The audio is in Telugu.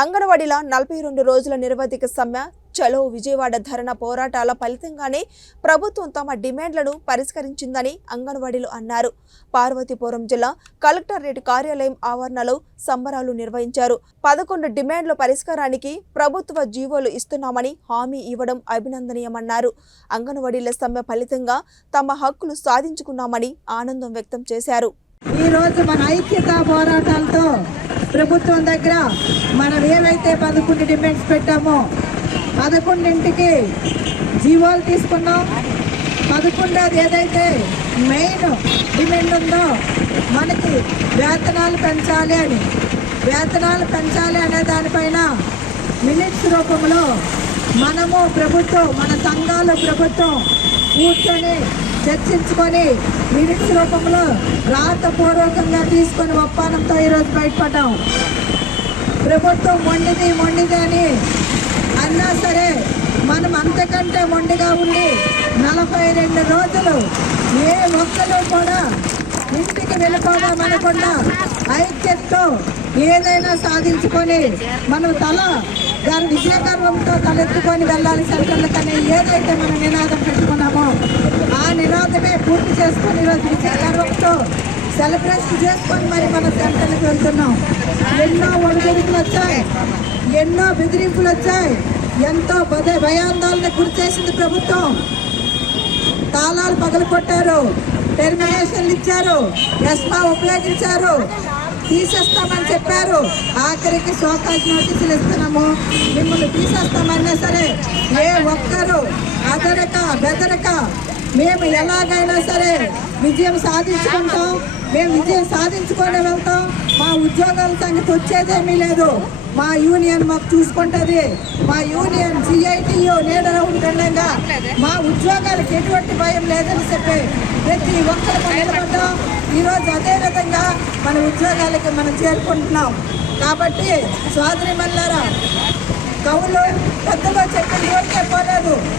అంగన్వాడీల నలభై రెండు రోజుల నిరవధిక సమ్మె చలో విజయవాడ ధరణ పోరాటాల ఫలితంగానే ప్రభుత్వం తమ డిమాండ్లను పరిష్కరించిందని అంగన్వాడీలు అన్నారు. పార్వతీపురం జిల్లా కలెక్టరేట్ కార్యాలయం ఆవరణలో సంబరాలు నిర్వహించారు. పదకొండు డిమాండ్ల పరిష్కారానికి ప్రభుత్వ జీవోలు ఇస్తున్నామని హామీ ఇవ్వడం అభినందనీయమన్నారు. అంగన్వాడీల సమ్మె ఫలితంగా తమ హక్కులు సాధించుకున్నామని ఆనందం వ్యక్తం చేశారు. ఈ రోజు మన ఐక్యతా పోరాటాలతో ప్రభుత్వం దగ్గర మనం ఏవైతే పదకొండు డిమాండ్స్ పెట్టామో పదకొండింటికి జీవోలు తీసుకున్నాం. పదకొండోది ఏదైతే మెయిన్ డిమాండ్ ఉందో మనకి వేతనాలు పెంచాలి అని. వేతనాలు పెంచాలి అనే దానిపైన మినిట్స్ రూపంలో మనము ప్రభుత్వం మన సంఘాలు ప్రభుత్వం కూర్చొని చర్చించుకొని మినిట్స్ రూపంలో రాతపూర్వకంగా తీసుకొని ఒప్పందంతో ఈరోజు బయటపడ్డాం. ప్రభుత్వం మొండిది మొండిది అని అన్నా సరే మనం అంతకంటే మొండిగా ఉండి నలభై రెండు రోజులు ఏ ఒక్కరు కూడా ఇంటికి వెళ్ళిపోదాం ఐక్యతతో ఏదైనా సాధించుకొని మనం తల దాని విజయగర్వంతో తలెత్తుకొని వెళ్ళాలి సెంటర్లకని ఏదైతే మనం నినాదం పెట్టుకున్నామో ఆ నినాదమే పూర్తి చేసుకొని ఈరోజు విజయగర్వంతో సెలబ్రేషన్ చేసుకొని మరి మన సెంటర్లకు వెళ్తున్నాం. ఎన్నో ఒడిదుడుకులు వచ్చాయి ఎన్నో బెదిరింపులు వచ్చాయి ఎంతో భయ భయాందోళనకు గురి చేసింది ప్రభుత్వం. తాళాలు పగలు కొట్టారు టెర్మినేషన్లు ఇచ్చారు ఎస్మా ఉపయోగించారు. తీసేస్తామని చెప్పారు. ఆఖరికి సోకాజ్ నోటీసులు ఇస్తున్నాము. మిమ్మల్ని తీసేస్తామన్నా సరే ఏ ఒక్కరు అదరక బెదరక మేము ఎలాగైనా సరే విజయం సాధించుకుంటాం. మేము విజయం సాధించుకొని వెళ్తాం. మా ఉద్యోగాల సంగతి వచ్చేదేమీ లేదు. మా యూనియన్ మాకు చూసుకుంటుంది. మా యూనియన్ సిఐటియు నీడలో ఉంటుండగా మా ఉద్యోగాలకు ఎటువంటి భయం లేదని చెప్పి ప్రతి ఒక్కరికి నిలబడ్డాం. ఈరోజు అదే విధంగా మన ఉద్యోగాలకి మనం చేరుకుంటున్నాం. కాబట్టి సోదరి మల్లారా కవులు పెద్దగా చెప్పింది ఊరికే పోలేదు.